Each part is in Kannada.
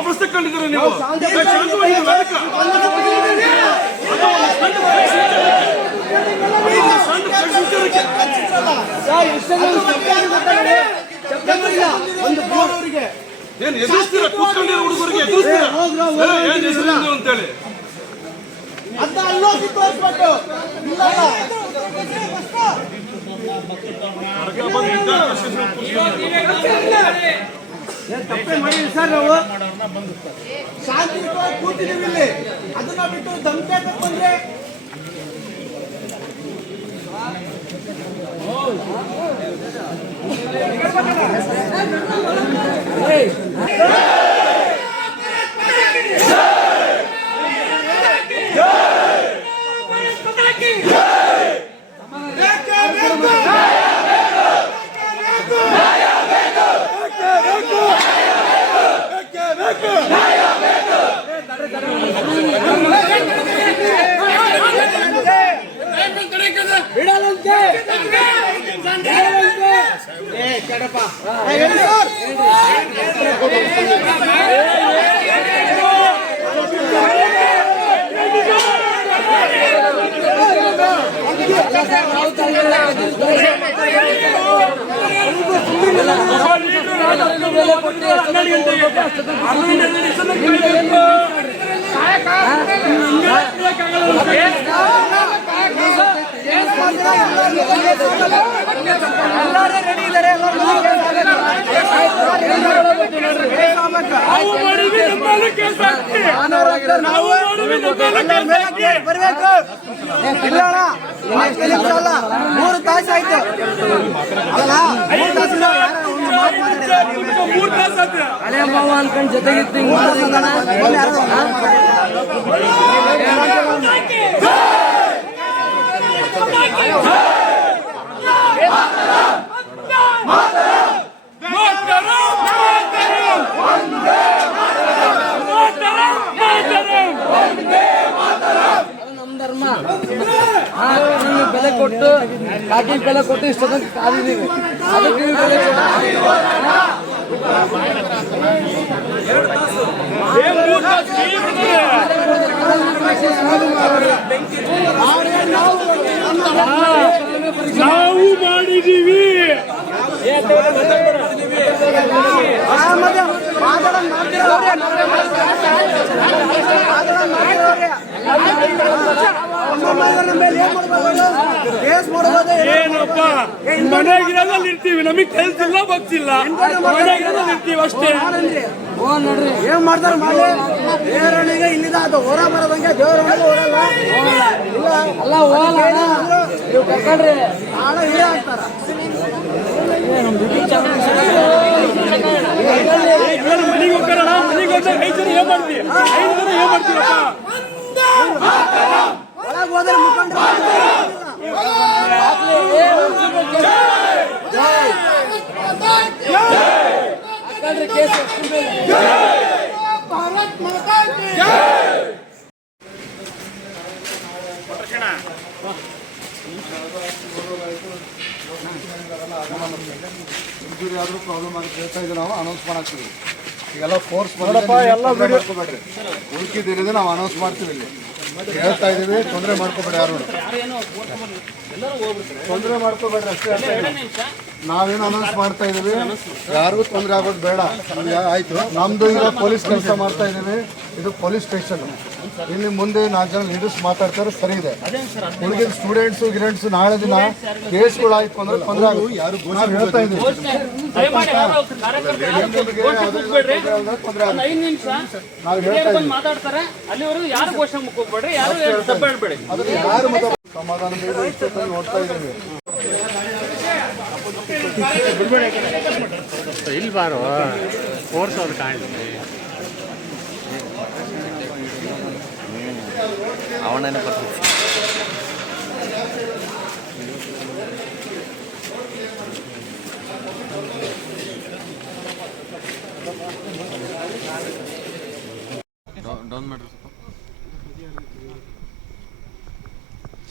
ವಾಪಸ್ ತಗೊಂಡಿದ್ದೀರಾ ನೀವು? ಏನ್ ಎದುರಿಸ್ತೀರಾ? ಕೂತ್ಕೊಂಡಿರೋ ಹುಡುಗರಿಗೆ ಎದುರಿಸ್ತೀರಾ ಏನ್ ಹೆಸರು ಅಂತೇಳಿ ತಪ್ಪೇ ಮಾಡಿದ್ವಿ ಸರ್. ನಾವು ಶಾಂತಿಯುತವಾಗಿ ಕೂತಿದ್ದೀವಿ ಇಲ್ಲಿ, ಅದನ್ನ ಬಿಟ್ಟು ಧಮಕಿ ಹಾಕಕ್ ಬಂದ್ರೆ ಮೂರು ತಾಸು ಆಯ್ತು ಅಲ್ಲ, ಹಳೆ ಮಾವ ಅನ್ಕೊಂಡ್ ಜೊತೆಗಿತ್ತು. ನಮ್ ಧರ್ಮ ಬೆಲೆ ಕೊಟ್ಟು ಕಾಕಿ ಬೆಲೆ ಕೊಟ್ಟು ಇಷ್ಟೊಂದು ಕಾದಿದ್ದೀವಿ. ಅದಕ್ಕೆ ಬೆಲೆ ನಾವು ಮಾಡಿದೀವಿ. ಏನಪ್ಪ, ಮನೆಗಿರೋದಲ್ಲಿ ಇರ್ತೀವಿ, ನಮಗ್ ಕೆಲ್ಸಿಲ್ಲ ಗೊತ್ತಿಲ್ಲ, ಮನೆಗಿರೋದಲ್ಲಿ ಇರ್ತೀವಿ ಅಷ್ಟೇ. ನೋಡ್ರಿ ಏನ್ ಮಾಡ್ತಾರ ಮಾಡಿ ದೇವರಣಿಗೆ ಇಲ್ಲಿದ ಅದು ಹೊರ ಬರೋದಂಗೆ ದೇವರಣಿಗೆ ಹೋಗಲ್ಲ. ಅಲ್ಲ ಹೋಗಲ್ಲ ನೀವು ಕರ್ಕೊಂಡ್ರಿ ಆಳ ಇಲ್ಲೇ ಆಗ್ತಾರ. ಮನೆಗೆ ಹೋಗ್ತಾರಣ, ಮನೆಗೆ ಹೋದ್ರೆ 5 ಜನ ಏನ್ ಮಾಡ್ತೀವಿ? 5 ಜನ ಏನ್ ಮಾಡ್ತೀರಪ್ಪ? ಒಳಗೆ ಹೋದ್ರೆ ಮುಖಂಡ ಇಂಜುರಿ ಆದ್ರೂ ಪ್ರಾಬ್ಲಮ್ ಆಗುತ್ತೆ ಹೇಳ್ತಾ ಇದ್ದೀವಿ. ನಾವು ಅನೌನ್ಸ್ ಮಾಡಾಕ್ತೀವಿ. ಈಗೆಲ್ಲ ಫೋರ್ಸ್ ಮಾಡ್ಕೋಬೇಡ್ರಿ, ಉಳ್ಕಿದ್ದೀರಿದೆ ನಾವು ಅನೌನ್ಸ್ ಮಾಡ್ತೀವಿ. ಇಲ್ಲಿ ಹೇಳ್ತಾ ಇದೀವಿ, ತೊಂದರೆ ಮಾಡ್ಕೋಬೇಡಿ, ಯಾರು ತೊಂದರೆ ಮಾಡ್ಕೋಬೇಡ್ರಿ ಅಷ್ಟೇ. ನಾವೇನು ಅನೌನ್ಸ್ ಮಾಡ್ತಾ ಇದೀವಿ, ಯಾರಿಗೂ ತೊಂದರೆ ಆಗೋದು ಬೇಡ. ಆಯ್ತು, ನಮ್ದು ಈಗ ಪೊಲೀಸ್ ಕೆಲಸ ಮಾಡ್ತಾ ಇದೀವಿ. ಇದು ಪೊಲೀಸ್ ಸ್ಟೇಷನ್. ಇಲ್ಲಿ ಮುಂದೆ 4 ಜನ ಲೀಡರ್ಸ್ ಮಾತಾಡ್ತಾರೆ, ಸರಿ ಇದೆ. ಉಳಿದ ಸ್ಟೂಡೆಂಟ್ಸು ಗಿಡೆಂಟ್ಸು ನಾಳೆ ದಿನ ಕೇಸ್ಗಳಾಯ್ತು ಅಂದ್ರೆ ತೊಂದರೆ ಆಗುತ್ತೆ. ಯಾರು ನಾವು ಹೇಳ್ತಾ ಇದೀವಿ, ನಾವು ಹೇಳ್ತಾ ಇದೀವಿ. ಸಮಾಧಾನ ನೋಡ್ತಾ ಇದ್ದೀವಿ. ಇಲ್ಲಿ ಬಾರೋ ಓಡಿಸೋದು ಕಾಣ್ತೀವಿ. ಅವನೇ ಬರ್ತೀವಿ.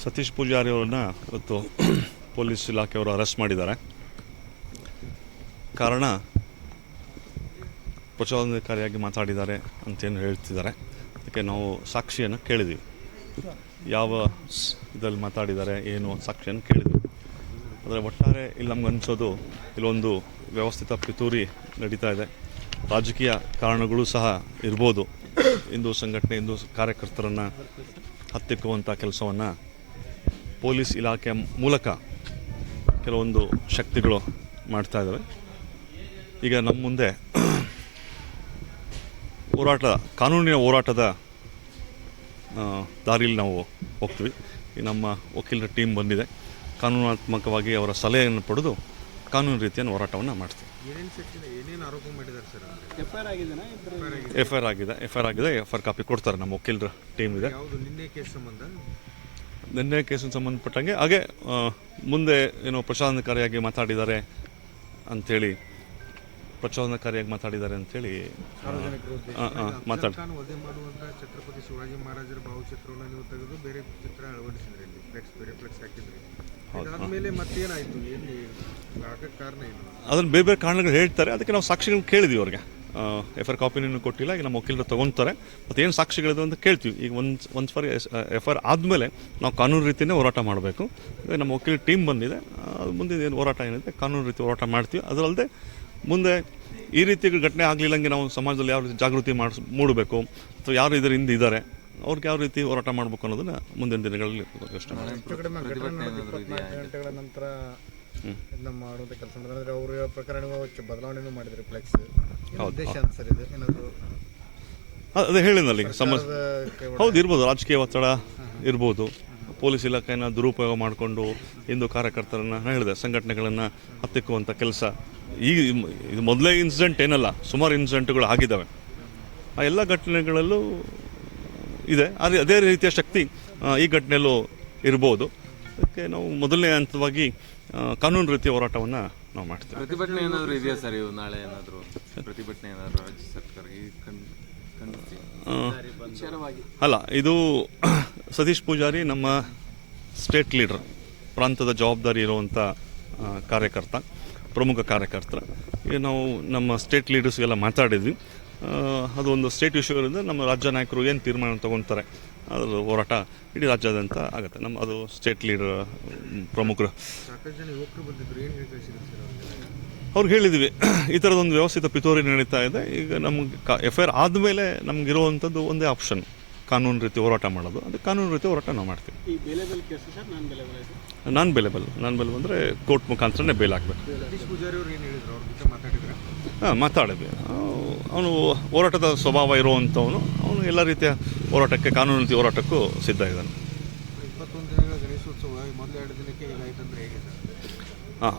ಸತೀಶ್ ಪೂಜಾರಿ ಅವರನ್ನ ಇವತ್ತು ಪೊಲೀಸ್ ಇಲಾಖೆಯವರು ಅರೆಸ್ಟ್ ಮಾಡಿದ್ದಾರೆ. ಕಾರಣ ಪ್ರಚೋದನಕಾರಿಯಾಗಿ ಮಾತಾಡಿದ್ದಾರೆ ಅಂತೇನು ಹೇಳ್ತಿದ್ದಾರೆ. ಅದಕ್ಕೆ ನಾವು ಸಾಕ್ಷಿಯನ್ನು ಕೇಳಿದ್ದೀವಿ, ಯಾವ ಇದರಲ್ಲಿ ಮಾತಾಡಿದ್ದಾರೆ ಏನು ಸಾಕ್ಷಿಯನ್ನು ಕೇಳಿದ್ವಿ. ಆದರೆ ಒಟ್ಟಾರೆ ಇಲ್ಲಿ ನಮ್ಗೆ ಅನಿಸೋದು ಇಲ್ಲೊಂದು ವ್ಯವಸ್ಥಿತ ಪಿತೂರಿ ನಡೀತಾ ಇದೆ. ರಾಜಕೀಯ ಕಾರಣಗಳು ಸಹ ಇರ್ಬೋದು. ಹಿಂದೂ ಸಂಘಟನೆ, ಹಿಂದೂ ಕಾರ್ಯಕರ್ತರನ್ನು ಹತ್ತಿಕ್ಕುವಂಥ ಕೆಲಸವನ್ನು ಪೊಲೀಸ್ ಇಲಾಖೆಯ ಮೂಲಕ ಕೆಲವೊಂದು ಶಕ್ತಿಗಳು ಮಾಡ್ತಾ ಇದ್ದಾವೆ. ಈಗ ನಮ್ಮ ಮುಂದೆ ಕಾನೂನಿನ ಹೋರಾಟದ ದಾರಿಯಲ್ಲಿ ನಾವು ಹೋಗ್ತೀವಿ. ಈ ನಮ್ಮ ವಕೀಲರ ಟೀಮ್ ಬಂದಿದೆ. ಕಾನೂನಾತ್ಮಕವಾಗಿ ಅವರ ಸಲಹೆಯನ್ನು ಪಡೆದು ಕಾನೂನು ರೀತಿಯ ಹೋರಾಟವನ್ನು ಮಾಡ್ತೀವಿ. ಎಫ್ ಐ ಆರ್ ಆಗಿದೆ. ಎಫ್ ಐ ಆರ್ ಕಾಪಿ ಕೊಡ್ತಾರೆ. ನಮ್ಮ ವಕೀಲರ ಟೀಮ್ ಇದೆ. ನಿನ್ನೆ ಕೇಸಿನ ಸಂಬಂಧಪಟ್ಟಂಗೆ ಹಾಗೆ ಮುಂದೆ ಏನೋ ಪ್ರಚೋದನಕಾರಿಯಾಗಿ ಮಾತಾಡಿದ್ದಾರೆ ಅಂಥೇಳಿ ಮಾತಾಡಿ ಛತ್ರಪತಿ ಶಿವಾಜಿ ಮಹಾರಾಜರ ಭಾವಚಿತ್ರವನ್ನು ನೀವು ತೆಗೆದು ಬೇರೆ ಚಿತ್ರ ಅಳವಡಿಸಿದ್ರಿ, ಬೇರೆ ಫ್ಲೆಕ್ಸ್ ಹಾಕಿದ್ರಿ. ಅದಾದ್ಮೇಲೆ ಮತ್ತೇನಾಯ್ತು, ಏನು ಆಗಕ್ಕೆ ಕಾರಣ ಏನು? ಅದನ್ನು ಬೇರೆ ಬೇರೆ ಕಾರಣಗಳು ಹೇಳ್ತಾರೆ. ಅದಕ್ಕೆ ನಾವು ಸಾಕ್ಷಿಗಳು ಕೇಳಿದ್ವಿ. ಅವ್ರಿಗೆ ಎಫ್ ಐ ಆರ್ ಕಾಪಿನೂ ಕೊಟ್ಟಿಲ್ಲ. ಈಗ ನಮ್ಮ ವಕೀಲರು ತೊಗೊತಾರೆ. ಮತ್ತು ಏನು ಸಾಕ್ಷಿಗಳಿದೆ ಅಂತ ಕೇಳ್ತೀವಿ. ಈಗ ಒಂದು ಸಾರಿ ಎಫ್ ಐ ಆರ್ ಆದಮೇಲೆ ನಾವು ಕಾನೂನು ರೀತಿಯೇ ಹೋರಾಟ ಮಾಡಬೇಕು. ನಮ್ಮ ವಕೀಲ ಟೀಮ್ ಬಂದಿದೆ. ಮುಂದೆ ಏನು ಹೋರಾಟ ಏನಿದೆ ಕಾನೂನು ರೀತಿ ಹೋರಾಟ ಮಾಡ್ತೀವಿ. ಅದರಲ್ಲದೆ ಮುಂದೆ ಈ ರೀತಿ ಘಟನೆ ಆಗಲಿಲ್ಲಂಗೆ ನಾವು ಸಮಾಜದಲ್ಲಿ ಯಾವ ರೀತಿ ಜಾಗೃತಿ ಮೂಡಬೇಕು ಅಥವಾ ಯಾರು ಇದರ ಹಿಂದೆ ಇದ್ದಾರೆ ಅವ್ರಿಗೆ ಯಾವ ರೀತಿ ಹೋರಾಟ ಮಾಡಬೇಕು ಅನ್ನೋದನ್ನ ಮುಂದಿನ ದಿನಗಳಲ್ಲಿ ಯೋಚನೆ ಗಂಟೆಗಳ ನಂತರ ಮಾಡುವಂಥ ಕೆಲಸ ಮಾಡಿದ್ರೆ ಅವರ ಪ್ರಕಾರ ಬದಲಾವಣೆ ಮಾಡಿದ್ರೆ ಫ್ಲೆಕ್ಸ್ ಉದ್ದೇಶ ಸರ್ ಇದೆ ಏನಾದರೂ ಅದೇ ಹೇಳಿದ್ನಲ್ಲಿ ಹೌದು ಇರ್ಬೋದು. ರಾಜಕೀಯ ಒತ್ತಡ ಇರ್ಬೋದು. ಪೊಲೀಸ್ ಇಲಾಖೆಯನ್ನು ದುರುಪಯೋಗ ಮಾಡಿಕೊಂಡು ಹಿಂದೂ ಕಾರ್ಯಕರ್ತರನ್ನು ಹೇಳಿದೆ ಸಂಘಟನೆಗಳನ್ನು ಹತ್ತಿಕ್ಕುವಂಥ ಕೆಲಸ. ಇದು ಮೊದಲೇ ಇನ್ಸಿಡೆಂಟ್ ಏನಲ್ಲ, ಸುಮಾರು ಇನ್ಸಿಡೆಂಟ್ಗಳು ಆಗಿದ್ದಾವೆ. ಆ ಎಲ್ಲ ಘಟನೆಗಳಲ್ಲೂ ಇದೆ. ಅದೇ ರೀತಿಯ ಶಕ್ತಿ ಈ ಘಟನೆಯಲ್ಲೂ ಇರ್ಬೋದು. ಅದಕ್ಕೆ ನಾವು ಮೊದಲನೇ ಹಂತವಾಗಿ ಕಾನೂನು ರೀತಿಯ ಹೋರಾಟವನ್ನು ನಾವು ಮಾಡ್ತೀವಿ. ಪ್ರತಿಭಟನೆ ಏನಾದರೂ ಇದೆಯಾ ಸರ್? ಇವು ನಾಳೆ ಏನಾದರೂ ಪ್ರತಿಭಟನೆ ಏನಾದರೂ ರಾಜ್ಯ ಸರ್ಕಾರಕ್ಕೆ ಅಲ್ಲ, ಇದು ಸತೀಶ್ ಪೂಜಾರಿ ನಮ್ಮ ಸ್ಟೇಟ್ ಲೀಡರ್, ಪ್ರಾಂತದ ಜವಾಬ್ದಾರಿ ಇರುವಂಥ ಕಾರ್ಯಕರ್ತ, ಪ್ರಮುಖ ಕಾರ್ಯಕರ್ತರ. ಈಗ ನಾವು ನಮ್ಮ ಸ್ಟೇಟ್ ಲೀಡರ್ಸ್ಗೆಲ್ಲ ಮಾತಾಡಿದ್ವಿ. ಅದು ಒಂದು ಸ್ಟೇಟ್ ಇಶ್ಯೂ ಇರೋದ್ರಿಂದ ನಮ್ಮ ರಾಜ್ಯ ನಾಯಕರು ಏನು ತೀರ್ಮಾನ ತೊಗೊತಾರೆ ಅದರ ಹೋರಾಟ ಇಡೀ ರಾಜ್ಯಾದ್ಯಂತ ಆಗುತ್ತೆ. ಅದು ಸ್ಟೇಟ್ ಲೀಡರ್ ಪ್ರಮುಖರು ಅವ್ರಿಗೆ ಹೇಳಿದ್ವಿ ಈ ಥರದೊಂದು ವ್ಯವಸ್ಥಿತ ಪಿತೂರಿ ನಡೀತಾ ಇದೆ. ಈಗ ನಮ್ಗೆ ಎಫ್ ಐ ಆರ್ ಆದಮೇಲೆ ನಮಗಿರುವಂಥದ್ದು ಒಂದೇ ಆಪ್ಷನ್, ಕಾನೂನು ರೀತಿ ಹೋರಾಟ ಮಾಡೋದು. ಅದು ಕಾನೂನು ರೀತಿ ಹೋರಾಟ ನಾವು ಮಾಡ್ತೀವಿ. ನಾನ್ ಬೇಲೆಬಲ್ ಅಂದರೆ ಕೋರ್ಟ್ ಮುಖಾಂತರನೇ ಬೇಲ್ ಆಗಬೇಕು. ಮಾತಾಡಿದ್ವಿ. ಅವನು ಹೋರಾಟದ ಸ್ವಭಾವ ಇರುವಂಥವನು. ಅವನು ಎಲ್ಲ ರೀತಿಯ ಹೋರಾಟಕ್ಕೆ, ಕಾನೂನು ರೀತಿ ಹೋರಾಟಕ್ಕೂ ಸಿದ್ಧ ಇದ್ದಾನೆ.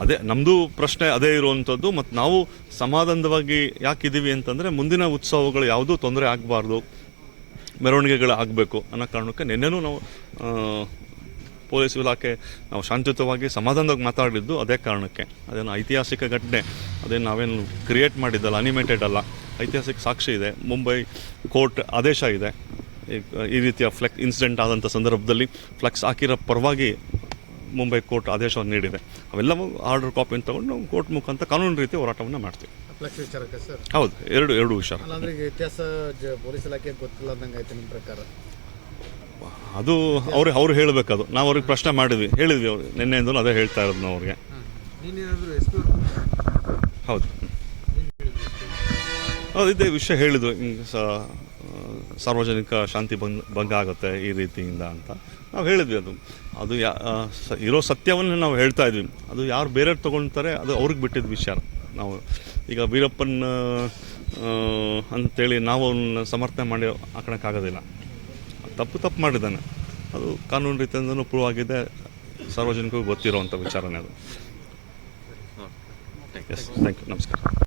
ಅದೇ ನಮ್ಮದು ಪ್ರಶ್ನೆ ಅದೇ ಇರುವಂಥದ್ದು. ಮತ್ತು ನಾವು ಸಮಾಧಾನವಾಗಿ ಯಾಕಿದ್ದೀವಿ ಅಂತಂದರೆ ಮುಂದಿನ ಉತ್ಸವಗಳು ಯಾವುದೂ ತೊಂದರೆ ಆಗಬಾರ್ದು, ಮೆರವಣಿಗೆಗಳು ಆಗಬೇಕು ಅನ್ನೋ ಕಾರಣಕ್ಕೆ ನಿನ್ನೆನೂ ನಾವು ಪೊಲೀಸ್ ಇಲಾಖೆ ನಾವು ಶಾಂತಿಯುತವಾಗಿ ಸಮಾಧಾನವಾಗಿ ಮಾತಾಡಿದ್ದು ಅದೇ ಕಾರಣಕ್ಕೆ. ಅದೇನು ಐತಿಹಾಸಿಕ ಘಟನೆ, ಅದೇನು ನಾವೇನು ಕ್ರಿಯೇಟ್ ಮಾಡಿದ್ದಲ್ಲ, ಅನಿಮೇಟೆಡ್ ಅಲ್ಲ. ಐತಿಹಾಸಿಕ ಸಾಕ್ಷಿ ಇದೆ. ಮುಂಬೈ ಕೋರ್ಟ್ ಆದೇಶ ಇದೆ. ಈ ರೀತಿಯ ಇನ್ಸಿಡೆಂಟ್ ಆದಂಥ ಸಂದರ್ಭದಲ್ಲಿ ಫ್ಲೆಕ್ಸ್ ಹಾಕಿರೋ ಪರವಾಗಿ ಮುಂಬೈ ಕೋರ್ಟ್ ಆದೇಶವನ್ನು ನೀಡಿದೆ. ಅವೆಲ್ಲವೂ ಆರ್ಡರ್ ಕಾಪಿಯನ್ನು ತಗೊಂಡು ನಾವು ಕೋರ್ಟ್ ಮುಖಾಂತರ ಕಾನೂನು ರೀತಿ ಹೋರಾಟವನ್ನು ಮಾಡ್ತೀವಿ. ಹೌದು, ಎರಡು ವಿಚಾರ. ಇತಿಹಾಸ ಪೊಲೀಸ್ ಇಲಾಖೆ ಗೊತ್ತಿಲ್ಲ ಅಂದಂಗೆ ಆಯ್ತು ನಿಮ್ಮ ಪ್ರಕಾರ? ಅದು ಅವ್ರು ಹೇಳಬೇಕು. ಅದು ನಾವು ಅವ್ರಿಗೆ ಪ್ರಶ್ನೆ ಹೇಳಿದ್ವಿ ಅವ್ರು ನಿನ್ನೆಯಿಂದಲೂ ಅದೇ ಹೇಳ್ತಾ ಇರೋದು ನಾವು ಅವ್ರಿಗೆ. ಹೌದು ಇದೇ ವಿಷಯ ಹೇಳಿದ್ರು. ಸಾರ್ವಜನಿಕ ಶಾಂತಿ ಭಂಗ ಆಗುತ್ತೆ ಈ ರೀತಿಯಿಂದ ಅಂತ ನಾವು ಹೇಳಿದ್ವಿ. ಅದು ಇರೋ ಸತ್ಯವನ್ನು ನಾವು ಹೇಳ್ತಾ ಇದ್ವಿ. ಅದು ಯಾರು ಬೇರೆಯವ್ರು ತೊಗೊಳ್ತಾರೆ ಅದು ಅವ್ರಿಗೆ ಬಿಟ್ಟಿದ್ದ ವಿಷಯ. ನಾವು ಈಗ ವೀರಪ್ಪನ್ ಅಂತೇಳಿ ನಾವು ಅವನ್ನ ಸಮರ್ಥನೆ ಮಾಡಿ ಹಾಕೋಕ್ಕಾಗೋದಿಲ್ಲ. ತಪ್ಪು ಮಾಡಿದ್ದಾನೆ. ಅದು ಕಾನೂನು ರೀತಿಯಿಂದನೂ ಪ್ರೂವ್ ಆಗಿದೆ. ಸಾರ್ವಜನಿಕರಿಗೂ ಗೊತ್ತಿರೋವಂಥ ವಿಚಾರನೇ ಅದು. Yes, thank you. ನಮಸ್ಕಾರ.